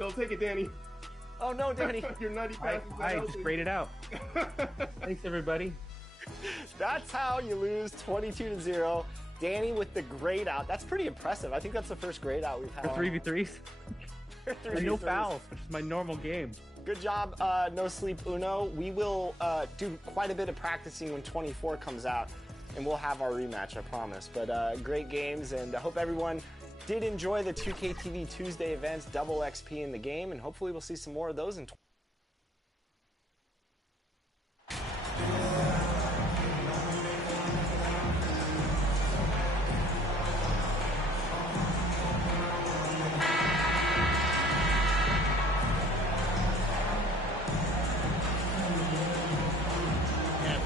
Don't take it, Danny. Oh no, Danny. Your nutty passes. I just sprayed it out. Thanks, everybody. That's how you lose 22-0. Danny with the grade out. That's pretty impressive. I think that's the first grade out we've had. For 3v3s? And no fouls, which is my normal game. Good job, No Sleep Uno. We will do quite a bit of practicing when 24 comes out, and we'll have our rematch, I promise. But great games, and I hope everyone did enjoy the 2K TV Tuesday events, double XP in the game, and hopefully we'll see some more of those in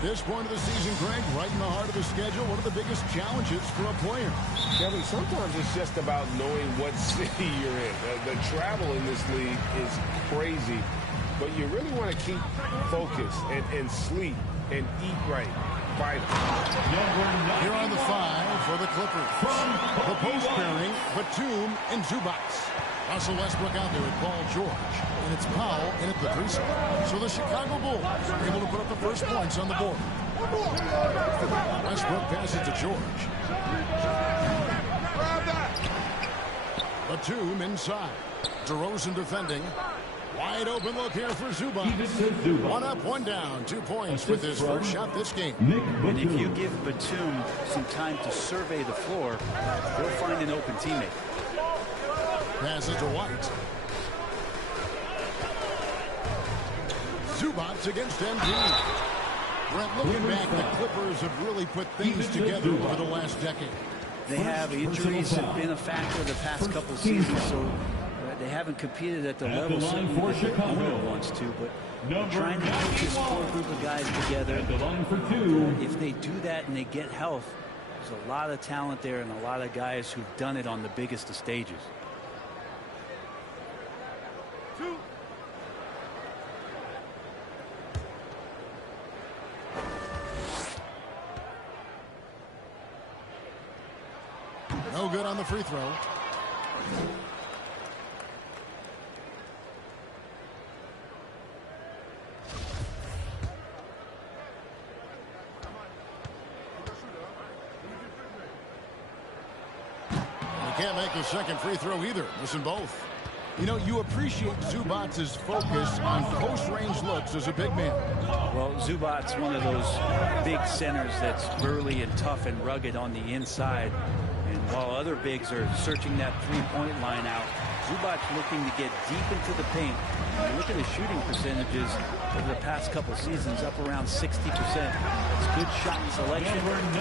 this point of the season, Greg, right in the heart of the schedule, what are the biggest challenges for a player? Kevin, sometimes it's just about knowing what city you're in. The travel in this league is crazy, but you really want to keep focus and sleep and eat right. Vital. Here are the 5 for the Clippers. The post pairing, Batum and Zubac. Russell Westbrook out there with Paul George. And it's Powell in at the 3 spot. So the Chicago Bulls are able to put up the first points on the board. Westbrook passes to George. Batum inside. DeRozan defending. Wide open look here for Zubac. 1 up, 1 down. 2 points with his first shot this game. And if you give Batum some time to survey the floor, he'll find an open teammate. Passes to White. Zubac against Embiid. Brent, looking back, the Clippers have really put things together over the last decade. They have. Injuries have been a factor the past couple seasons, so they haven't competed at the level certainly that their opponent wants to, but trying to put this core group of guys together. If they do that and they get health, there's a lot of talent there and a lot of guys who've done it on the biggest of stages. No good on the free throw. He can't make the second free throw either. Missing both. You know, you appreciate Zubac's focus on post-range looks as a big man. Well, Zubac's one of those big centers that's burly and tough and rugged on the inside. And while other bigs are searching that three-point line out, Zubac's looking to get deep into the paint. And look at his shooting percentages over the past couple seasons, up around 60%. That's good shot selection,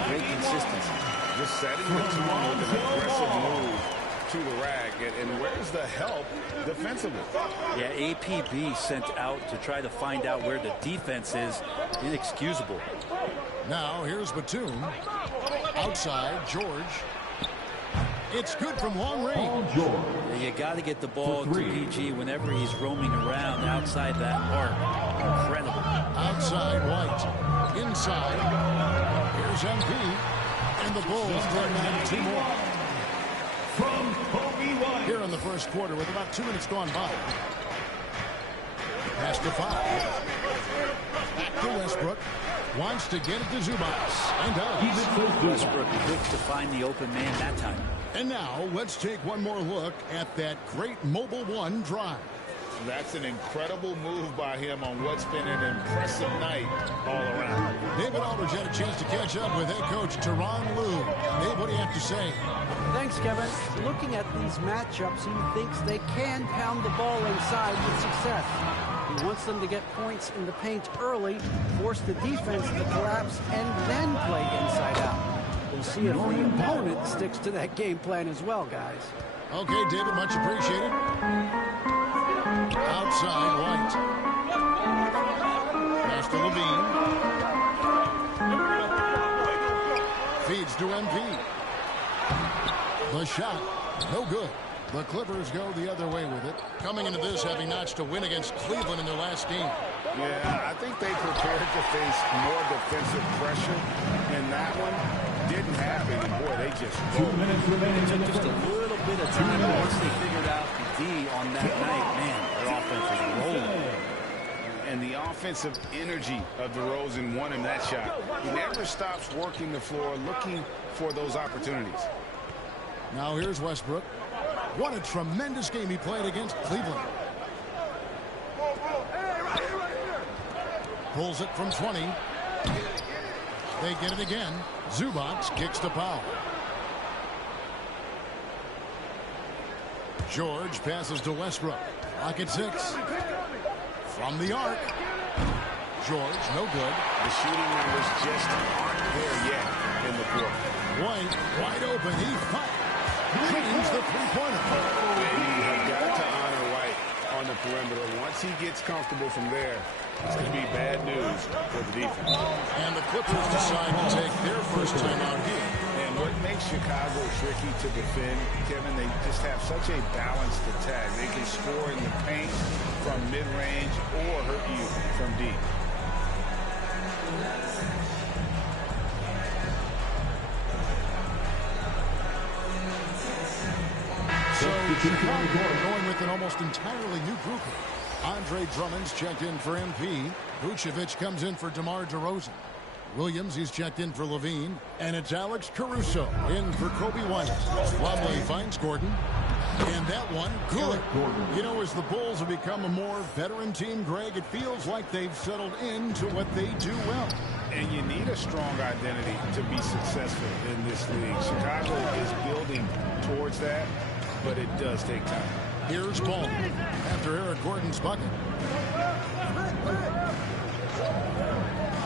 great consistency. Just setting the tone with an aggressive move to the rack. And where's the help defensively? Yeah, APB sent out to try to find out where the defense is. Inexcusable. Now here's Batum. Outside, George. It's good from long range. Yeah, you got to get the ball to PG whenever he's roaming around outside that arc. Incredible. Outside, White. Inside. Here's MP. And the Bulls turn down 2 more. From Kobe White. Here in the first quarter with about 2 minutes gone by. Pass to 5. Back to Westbrook. Wants to get it to Zubac. And does. Westbrook quick to find the open man that time. And now let's take one more look at that great Mobile One drive. That's an incredible move by him on what's been an impressive night all around. David Aldridge had a chance to catch up with head coach Tyronn Lue. Dave, what do you have to say? Thanks, Kevin. Looking at these matchups, he thinks they can pound the ball inside with success. He wants them to get points in the paint early, force the defense to collapse, and then play inside out. We'll see if the opponent sticks to that game plan as well, guys. Okay, David, much appreciated. Outside, White. Pass to Levine. Feeds to MP. The shot, no good. The Clippers go the other way with it. Coming into this, having notched a win against Cleveland in their last game. Yeah, I think they prepared to face more defensive pressure in that one. didn't happen, and boy, they just 2 minutes remaining. It took just a little bit of time, but once they figured out the D on that night, man, their offense was rolling. And the offensive energy of DeRozan won him that shot. He never stops working the floor, looking for those opportunities. Now here's Westbrook. What a tremendous game he played against Cleveland. Pulls it from 20. They get it again. Zubac kicks to Powell. George passes to Westbrook. Clock at 6. From the arc. George, no good. The shooting numbers just aren't there yet in the quarter. White, wide open. He fires. Drains the three-pointer. You have got to honor White on the perimeter. Once he gets comfortable from there, it's going to be bad news for the defense. And the Clippers decide to take their first time out here. And what makes Chicago tricky to defend, Kevin, they just have such a balanced attack. They can score in the paint from mid-range or hurt you from deep. So Chicago going with an almost entirely new group here. Andre Drummond's checked in for MP. Vucevic comes in for DeMar DeRozan. Williams, he's checked in for Levine. And it's Alex Caruso in for Kobe White. Plumlee finds Gordon. And that one, good. You know, as the Bulls have become a more veteran team, Greg, it feels like they've settled into what they do well. And you need a strong identity to be successful in this league. Chicago is building towards that, but it does take time. Here's Paul after Eric Gordon's bucket.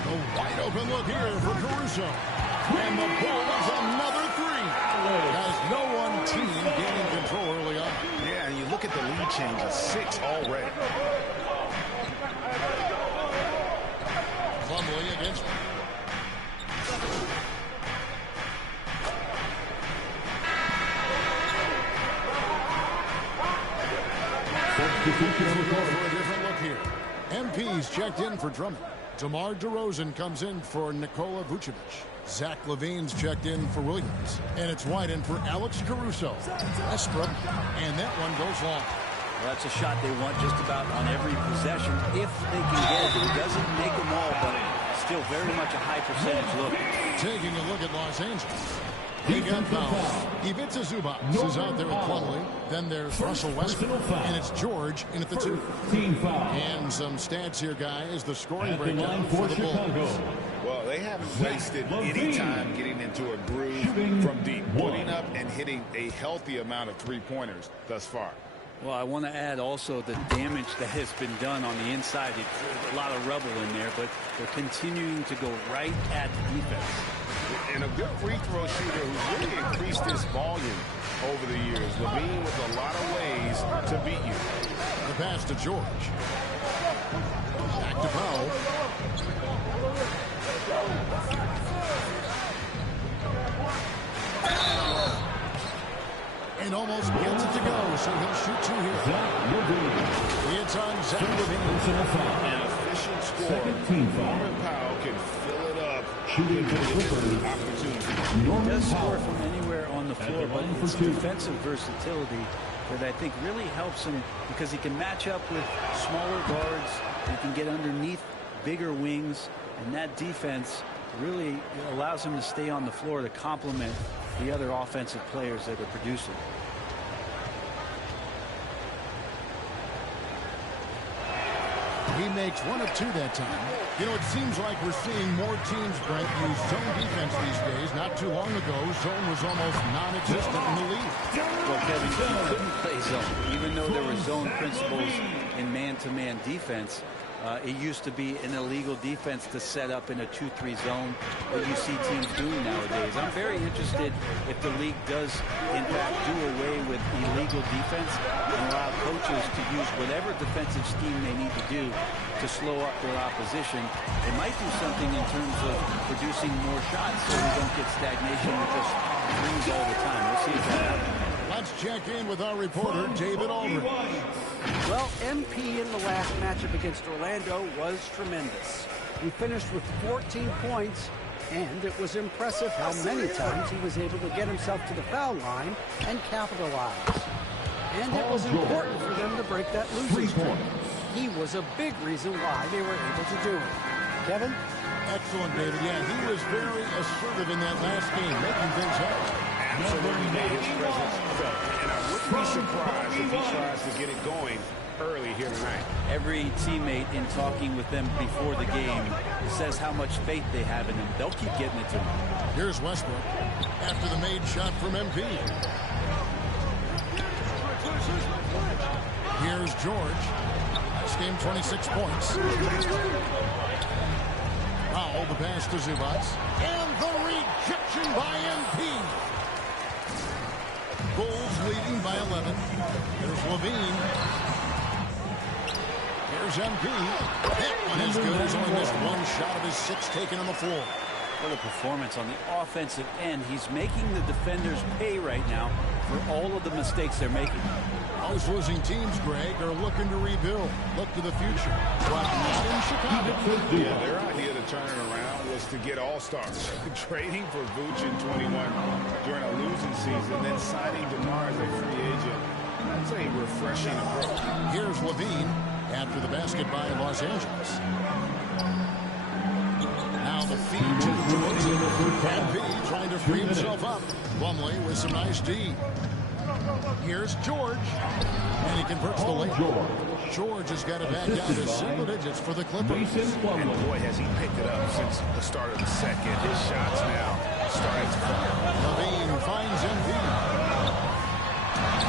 A wide open look here for Caruso. And the Bulls another three. Has no one team gaining control early on. Yeah, and you look at the lead change of 6 already. Plumlee against him. For a different look here. MP's checked in for Drummond. DeMar DeRozan comes in for Nikola Vucevic. Zach LaVine's checked in for Williams. And it's White in for Alex Caruso. Westbrook. And that one goes long. Well, that's a shot they want just about on every possession if they can get it. It doesn't make them all, but still very much a high percentage look. Taking a look at Los Angeles. He got fouled. Ivica Zubac is out there with Plumlee. Then there's Russell Westbrook. And it's George in at the 2. And some stats here, guys. The scoring breakdown for the Bulls. Well, they haven't wasted any time getting into a groove from deep, putting up and hitting a healthy amount of three-pointers thus far. Well, I want to add also the damage that has been done on the inside. It's a lot of rubble in there, but they're continuing to go right at defense. And a good free throw shooter who's really increased his volume over the years. Levine with a lot of ways to beat you. The pass to George. Back to Powell. And almost gets it to go, so he'll shoot 2 here. It's on Zach LaVine. An efficient score. Norman Powell can fill it up. Shooting for the Clippers. He does score from anywhere on the floor, but it's defensive versatility that I think really helps him because he can match up with smaller guards. He can get underneath bigger wings, and that defense really allows him to stay on the floor to complement the other offensive players that are producing. He makes 1 of 2 that time. You know, it seems like we're seeing more teams, Brent, use zone defense these days. Not too long ago, zone was almost non-existent in the league. Well, Kevin, you couldn't play zone. Even though there were zone principles in man-to-man defense, it used to be an illegal defense to set up in a 2-3 zone that you see teams doing nowadays. I'm very interested if the league does, in fact, do away with illegal defense and allow coaches to use whatever defensive scheme they need to do to slow up their opposition. It might do something in terms of producing more shots so we don't get stagnation with just threes all the time. We'll see if that happens. Let's check in with our reporter, David Aldridge. Well, MP in the last matchup against Orlando was tremendous. He finished with 14 points, And it was impressive how many times he was able to get himself to the foul line and capitalize. And it was important for them to break that losing streak. He was a big reason why they were able to do it. Kevin? Excellent, David. Yeah, he was very assertive in that last game, making things happen. Absolutely made his presence felt. And I wouldn't be surprised if he tries to get it going early here tonight. Every teammate in talking with them before the game says how much faith they have in him. They'll keep getting it to him. Here's Westbrook after the made shot from MP. Here's George. This game, 26 points. Powell, the pass to Zubac. And the rejection by MP. Bulls leading by 11. Here's Levine. Here's MP. That one is good. He's only missed one shot of his 6 taken on the floor. What a performance on the offensive end. He's making the defenders pay right now for all of the mistakes they're making. Most losing teams, Greg, are looking to rebuild. Look to the future. But not in Chicago. Yeah, their idea to turn it around was to get all-stars. Trading for Vooch in 21 during a losing season, then signing DeMar as a free agent. That's a refreshing approach. Here's Levine after the basket by Los Angeles. Now the feed to DeRozan. MP trying to free himself up. Plumlee with some nice D. Here's George. And he converts the lane. George has got it back down to single digits for the Clippers. And boy, has he picked it up since the start of the second. His shots now starting to fire. Levine finds MP.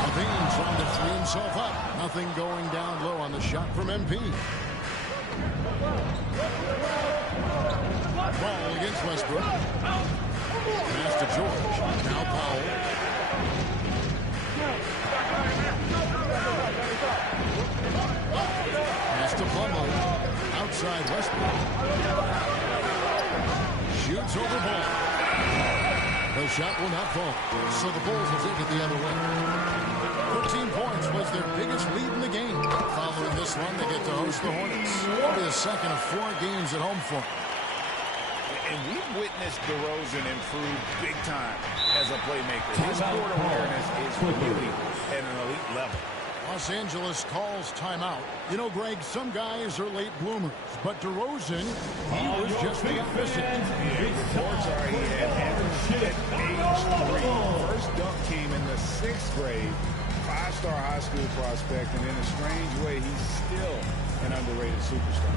Levine trying to free himself up. Nothing going down low on the shot from MP. Ball against Westbrook. Pass to George. Now Powell. Pass to Plumlee. Outside Westbrook. Shoots over ball. The shot will not fall. So the Bulls will take it the other way. 13 points was their biggest lead in the game. Following this one, they get to host the Hornets. It'll be the second of 4 games at home for them. And we've witnessed DeRozan improve big time as a playmaker. His court awareness is really at an elite level. Los Angeles calls timeout. You know, Greg, some guys are late bloomers, but DeRozan, he was just the opposite. Reports are he had averaged at age 3. First dunk came in the 6th grade. 5-star high school prospect, and in a strange way, he's still an underrated superstar.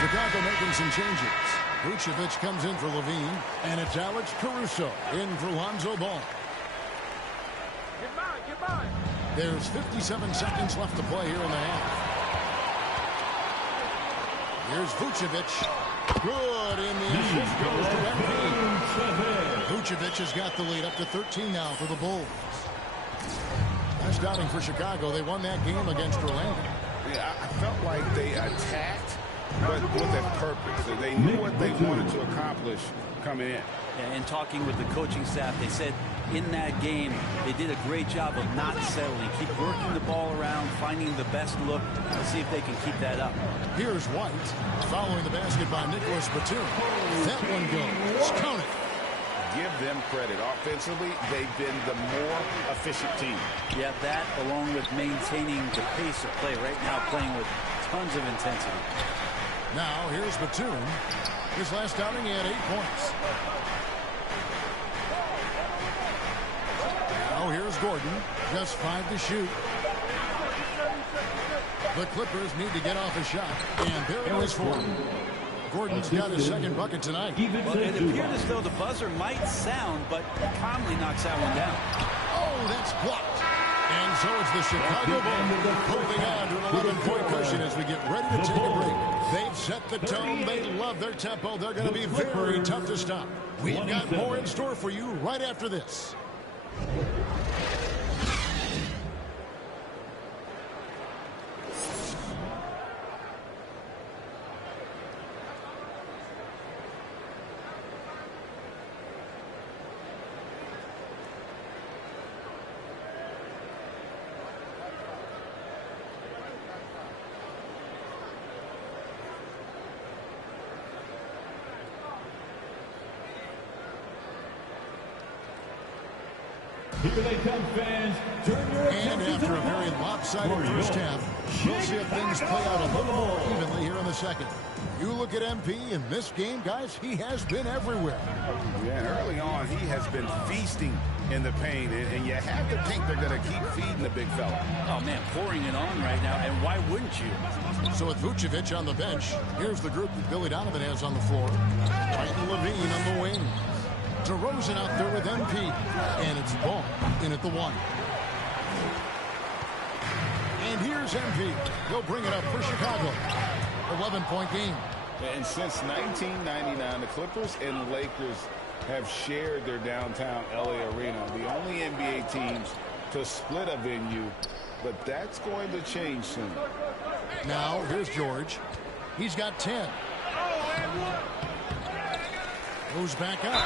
Chicago making some changes. Vucevic comes in for Levine, and it's Alex Caruso in for Lonzo Ball. There's 57 seconds left to play here in the half. Here's Vucevic. Good in the assist goes to MP. Vucevic has got the lead up to 13 now for the Bulls. Best outing for Chicago. They won that game against Orlando. Yeah, I felt like they attacked, but with a purpose. They knew what they wanted to accomplish coming in. And talking with the coaching staff, they said in that game they did a great job of not settling. Keep working the ball around, finding the best look. Let's see if they can keep that up. Here's White following the basket by Nicholas Batum. That one goes. Count it. Give them credit. Offensively, they've been the more efficient team. Yeah, that along with maintaining the pace of play right now, playing with tons of intensity. Now here's Batum. His last outing, he had 8 points. Now here's Gordon. Just 5 to shoot. The Clippers need to get off a shot. And there it is for him. Gordon's got his second bucket tonight. Well, it appeared as though the buzzer might sound, but calmly knocks that one down. Oh, that's blocked. And so it's the Chicago Bulls holding on to an 11-point cushion as we get ready to take a break. They've set the tone. They love their tempo. They're going to be very tough to stop. We've got more in store for you right after this. Here they come, fans. Turn your And after a very lopsided first half, we'll see if things play out a little more evenly here in the second. You look at MP in this game, guys, he has been everywhere. Yeah, early on, he has been feasting in the paint, and you have to think they're going to keep feeding the big fella. Oh, man, pouring it on right now, and why wouldn't you? So with Vucevic on the bench, here's the group that Billy Donovan has on the floor. Titan Levine on the wing. DeRozan out there with MP. And it's Ball in at the 1. And here's MP. He'll bring it up for Chicago. 11-point game. And since 1999, the Clippers and Lakers have shared their downtown LA arena. The only NBA teams to split a venue, but that's going to change soon. Now, here's George. He's got 10. Goes back up.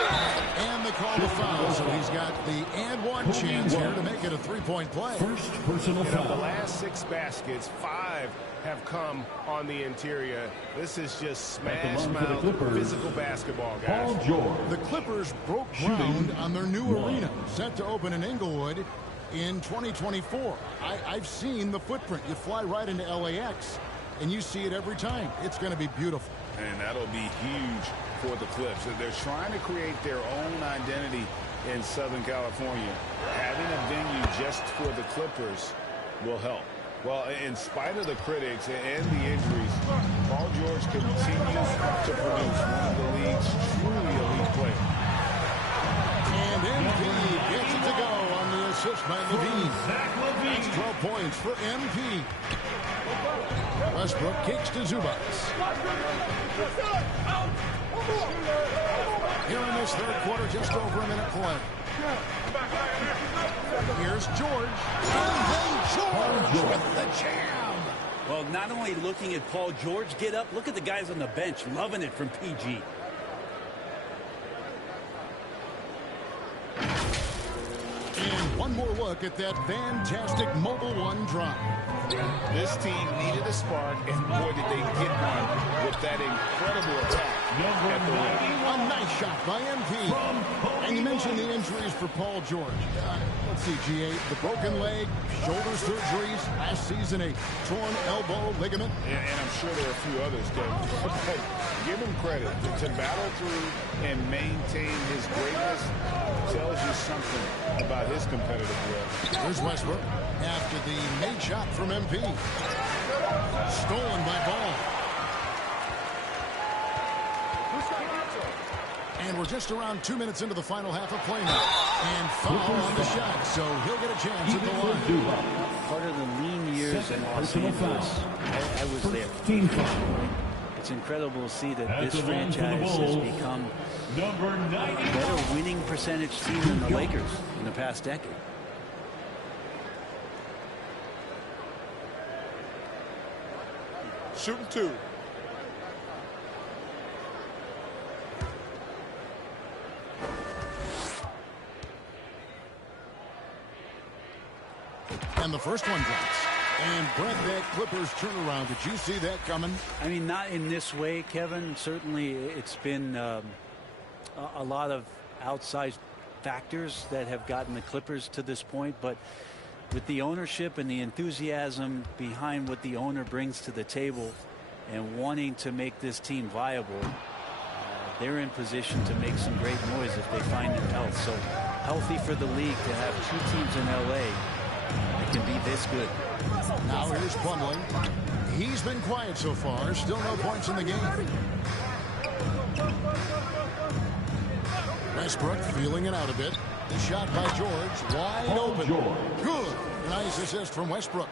And they call the foul, so he's got the and one chance here to make it a three-point play. First personal The foul. last 6 baskets, 5 have come on the interior. This is just smash mouth physical basketball, guys. Paul George. The Clippers broke ground on their new arena, set to open in Inglewood in 2024. I've seen the footprint. You fly right into LAX, and you see it every time. It's going to be beautiful. And that'll be huge for the Clips. They're trying to create their own identity in Southern California. Having a venue just for the Clippers will help. Well, in spite of the critics and the injuries, Paul George continues to produce one of the league's truly elite players. And MP gets it to go on the assist by Levine. That's 12 points for MP. Westbrook kicks to Zubac. Here in this third quarter, just over a minute play. Here's George. And then George with the jam. Well, not only looking at Paul George get up, look at the guys on the bench loving it from PG. And one more look at that fantastic Mobile One drive. This team needed a spark, and boy, did they get one with that incredible attack at the rim. A nice shot by MP. And you mentioned the injuries for Paul George. Let's see, GA, the broken leg, shoulder surgeries, last season a torn elbow ligament. And I'm sure there are a few others, Kevin. But give him credit to battle through and maintain his greatness tells you something about his competitive will. Here's Westbrook after the made shot from MP. Stolen by Ball. And we're just around 2 minutes into the final half of play now. And foul on the shot, so he'll get a chance at the line. Part of the lean years in Los Angeles, I was there. It's incredible to see that this franchise has become a better winning percentage team than the Lakers in the past decade. Shooting 2. And the first one drops. And Brett, that Clippers turnaround, did you see that coming? I mean, not in this way, Kevin. Certainly, it's been a lot of outsized factors that have gotten the Clippers to this point. But with the ownership and the enthusiasm behind what the owner brings to the table and wanting to make this team viable, they're in position to make some great noise if they find their health. So healthy for the league to have 2 teams in L.A. that can be this good. Now here's Plumlee. He's been quiet so far. Still no points in the game. Westbrook feeling it out a bit. The shot by George. Wide open. Good. Nice assist from Westbrook.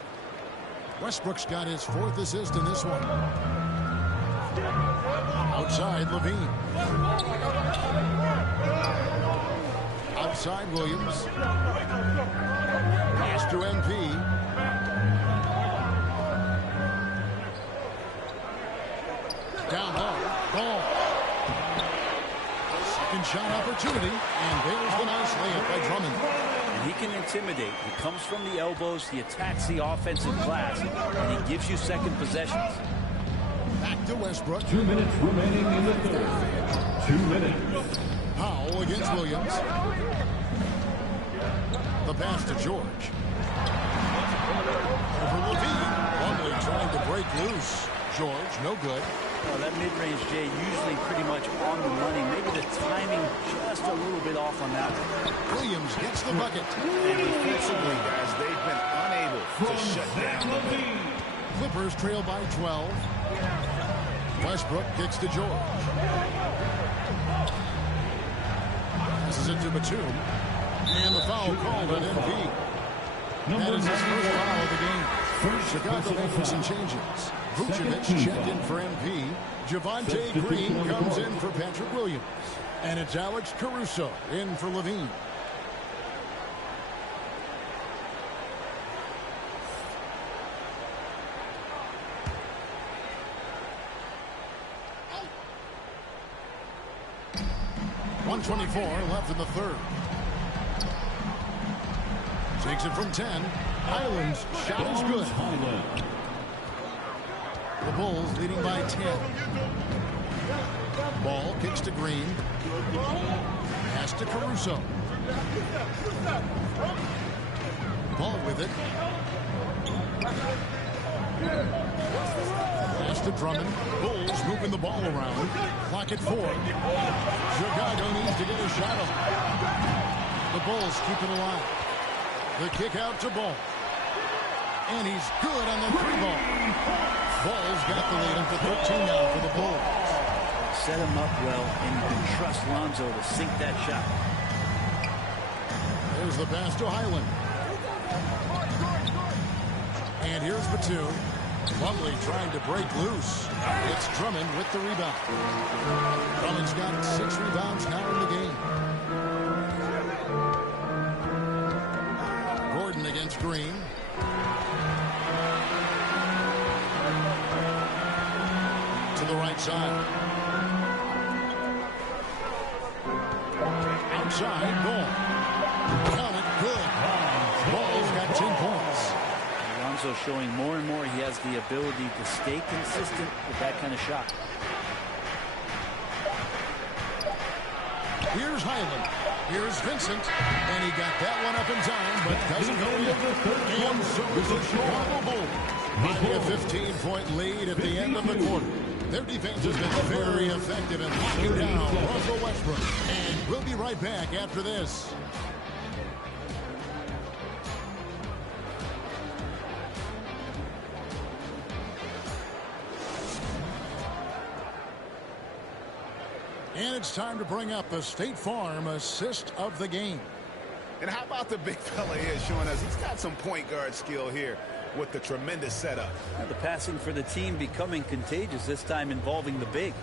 Westbrook's got his 4th assist in this one. Outside Levine. Outside Williams. Pass to MP. Down low. Ball. Second shot opportunity. And there's the nice layup by Drummond. And he can intimidate. He comes from the elbows. He attacks the offensive glass. And he gives you second possessions. Back to Westbrook. 2 minutes remaining in the third. 2 minutes. Powell against Williams. The pass to George. Over Levine. Longley trying to break loose. George, no good. Well, that mid-range, Jay, usually pretty much on the money. Maybe the timing just a little bit off on that one. Williams gets the bucket. And defensively, guys, they've been unable to shut down Levine. Clippers trail by 12. Westbrook kicks to George. Passes it to Batum. And the foul called on MP. That is his first foul of the game. Chicago making some changes. Vucevic checked in for MP. Javonte Green comes in for Patrick Williams. And it's Alex Caruso in for Levine. .124 left in the third. Takes it from 10. Highland's shot is good. The Bulls leading by 10. Ball kicks to Green. Pass to Caruso. Ball with it. Pass to Drummond. Bulls moving the ball around. Clock at 4. Chicago needs to get a shot on. The Bulls keep it alive. The kick out to Ball. And he's good on the 3-ball. Ball's got the lead up to 13 now for the Bulls. Set him up well, and you can trust Lonzo to sink that shot. There's the pass to Highland. And here's Batum. Lovely trying to break loose. It's Drummond with the rebound. Drummond's got 6 rebounds now in the game. Gordon against Green. To the right side. Outside, Ball. Count it, good. Ball's got 10 points. Lonzo showing more and more he has the ability to stay consistent with that kind of shot. Here's Highland. Here's Vincent. And he got that one up in time, but doesn't go in. And so is the Chicago Bulls. Having a 15-point lead at the end of the quarter. Their defense has been very effective in locking down Russell Westbrook. And we'll be right back after this. And it's time to bring up the State Farm assist of the game. And how about the big fella here showing us he's got some point guard skill here with the tremendous setup. Now the passing for the team becoming contagious, this time involving the big.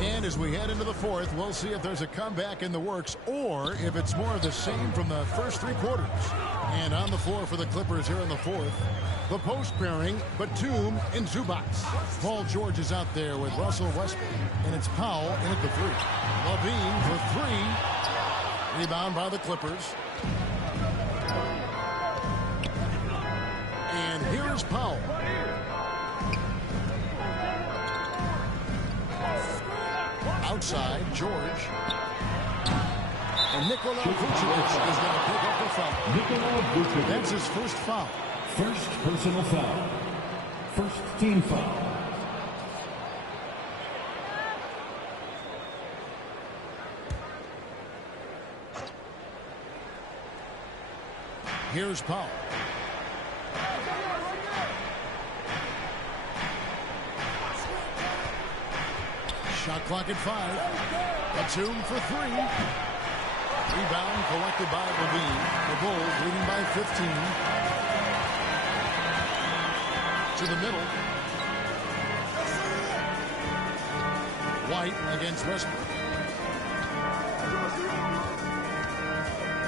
And as we head into the fourth, we'll see if there's a comeback in the works or if it's more of the same from the first 3 quarters. And on the floor for the Clippers here in the fourth, the post pairing, Batum and Zubac. Paul George is out there with Russell Westbrook, and it's Powell in at the 3. Levine for 3. Rebound by the Clippers. And here's Powell. Outside, George. And Nikola Vucevic is going to pick up the foul. That's his first foul. First personal foul. First team foul. Here's Powell. Shot clock at 5. Batum for 3. Rebound collected by Levine. The Bulls leading by 15. To the middle. White against Westbrook.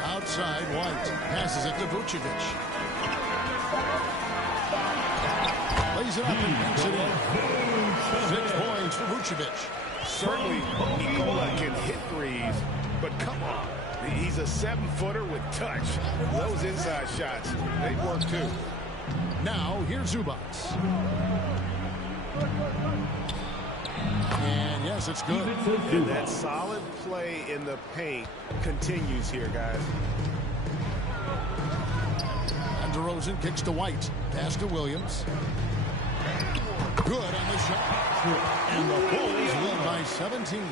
Outside, White passes it to Vucevic. Lays it up and banks it in. 6 points for Vucevic. Certainly, Nikola can hit threes, but come on. He's a 7-footer with touch. Those inside shots, they work too. Now, here's Zubats. And yes, it's good. And that solid play in the paint continues here, guys. And DeRozan kicks to White. Pass to Williams. Good on the shot. And the Bulls lead by 17.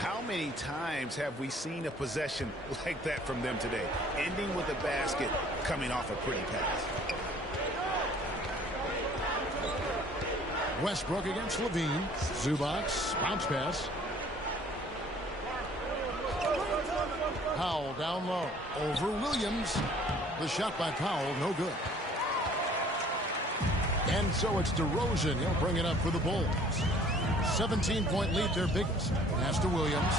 How many times have we seen a possession like that from them today? Ending with a basket, coming off a pretty pass. Westbrook against Levine. Zubats, bounce pass. Powell down low. Over Williams. The shot by Powell, no good. And so it's DeRozan. He'll bring it up for the Bulls. 17-point lead, their biggest. Pass to Williams.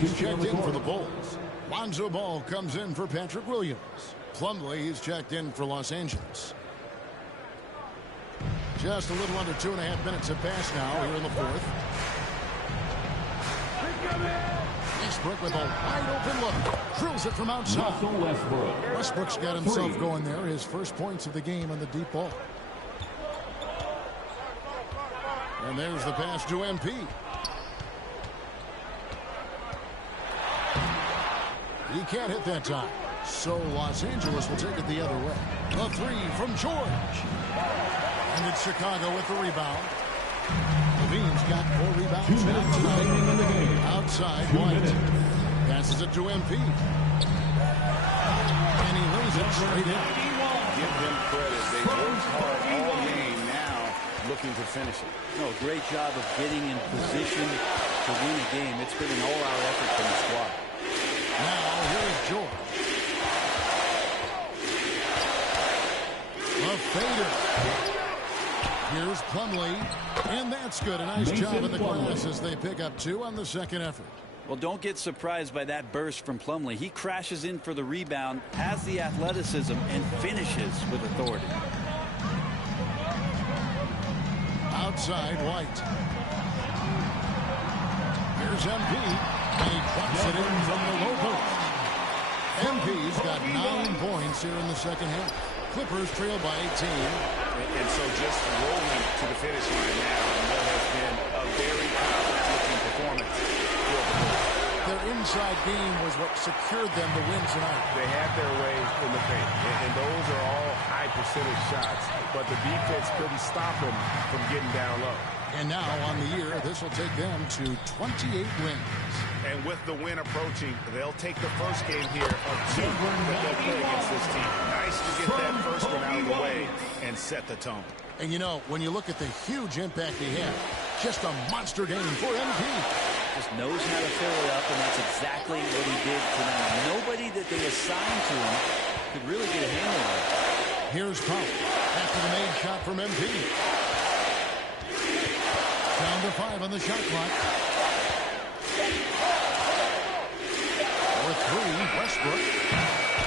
He's checked in for the Bulls. Lonzo Ball comes in for Patrick Williams. Plumlee is checked in for Los Angeles. Just a little under 2.5 minutes have passed now here in the fourth. Westbrook with a wide open look. Drills it from outside. Westbrook's got himself going there. His first points of the game on the deep ball. And there's the pass to MP. He can't hit that time. So Los Angeles will take it the other way. A three from George. And it's Chicago with the rebound. Levine's got 4 rebounds now tonight. Outside, White. Passes it to MP. And he lays it straight in. Give them credit. They worked hard all game, now looking to finish it. No, great job of getting in position to win a game. It's been an all-out effort from the squad. Now, here's George. A fader. Here's Plumlee. And that's good. A nice job in the glass as they pick up 2 on the second effort. Well, don't get surprised by that burst from Plumlee. He crashes in for the rebound, has the athleticism, and finishes with authority. Outside, White. Here's MP. And he drops it in from the low post. MP's got 9 points here in the second half. Clippers trail by 18. And so just rolling to the finish line now in what has been a very confident-looking performance for the Bulls. Their inside game was what secured them to win tonight. They had their way in the paint, and those are all high percentage shots, but the defense couldn't stop them from getting down low. And now on the year, this will take them to 28 wins. And with the win approaching, they'll take the first game here of 2 that they'll play against this team. Nice to get that first one out of the way and set the tone. And you know, when you look at the huge impact he had, just a monster game for MP. Just knows how to fill it up, and that's exactly what he did tonight. Nobody that they assigned to him could really get a handle on it. Here's Powell after the made shot from MP. Down to 5 on the shot clock. For 3, Westbrook.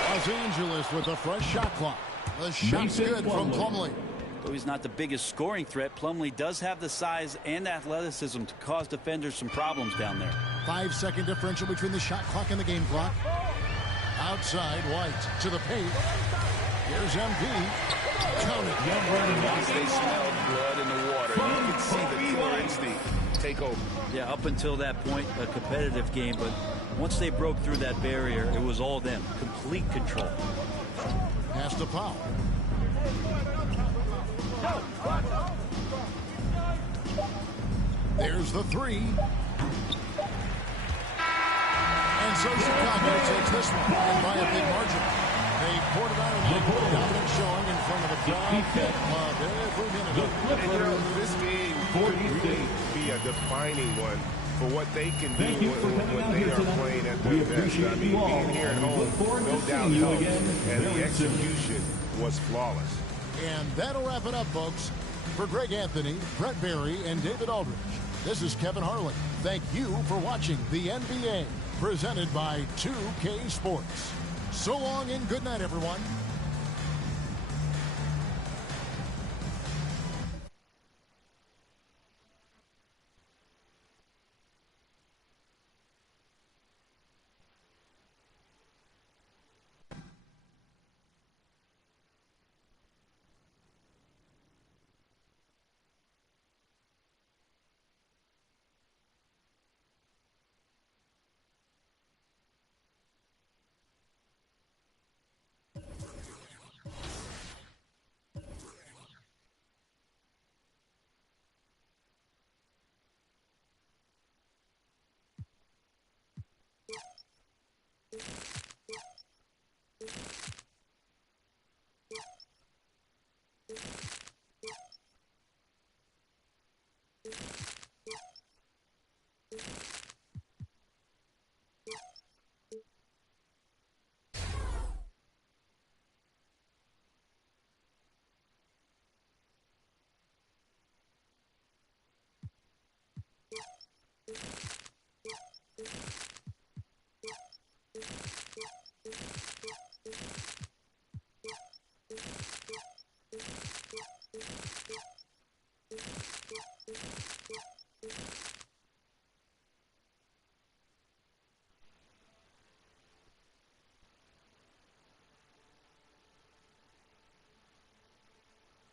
Los Angeles with a fresh shot clock. The shot's good from Plumlee. Though he's not the biggest scoring threat, Plumlee does have the size and athleticism to cause defenders some problems down there. 5-second differential between the shot clock and the game clock. Outside, White to the paint. Here's MP. Count it. Once they smelled blood in the water, you could see the killer instinct take over. Yeah, up until that point, a competitive game, but once they broke through that barrier, it was all them. Complete control. Pass to Powell. There's the 3. And so Chicago takes this one and by a big margin. They poured it out and dominant showing in front of a crowd that loved every minute. And, you know, this game could really be a defining one for what they can do when they are playing at their best. I mean, being here at home, no doubt helped, and the execution was flawless. And that'll wrap it up, folks. For Greg Anthony, Brett Barry, and David Aldridge, this is Kevin Harlan. Thank you for watching the NBA, presented by 2K Sports. So long and good night, everyone. it.